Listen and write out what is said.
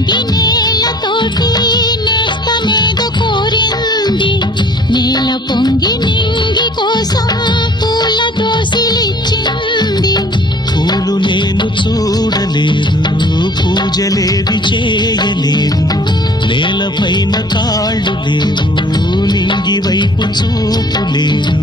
నింగి నేలతోటి నేస్తమేదో కోరింది. నేల పొంగి నింగి కోసం పూల దోసిలిచ్చింది. పూలు నేను చూడలేదు, పూజలేవి చేయలేదు. నేలపైన కాళ్ళు లేవు, నింగి వైపు చూపు లేదు.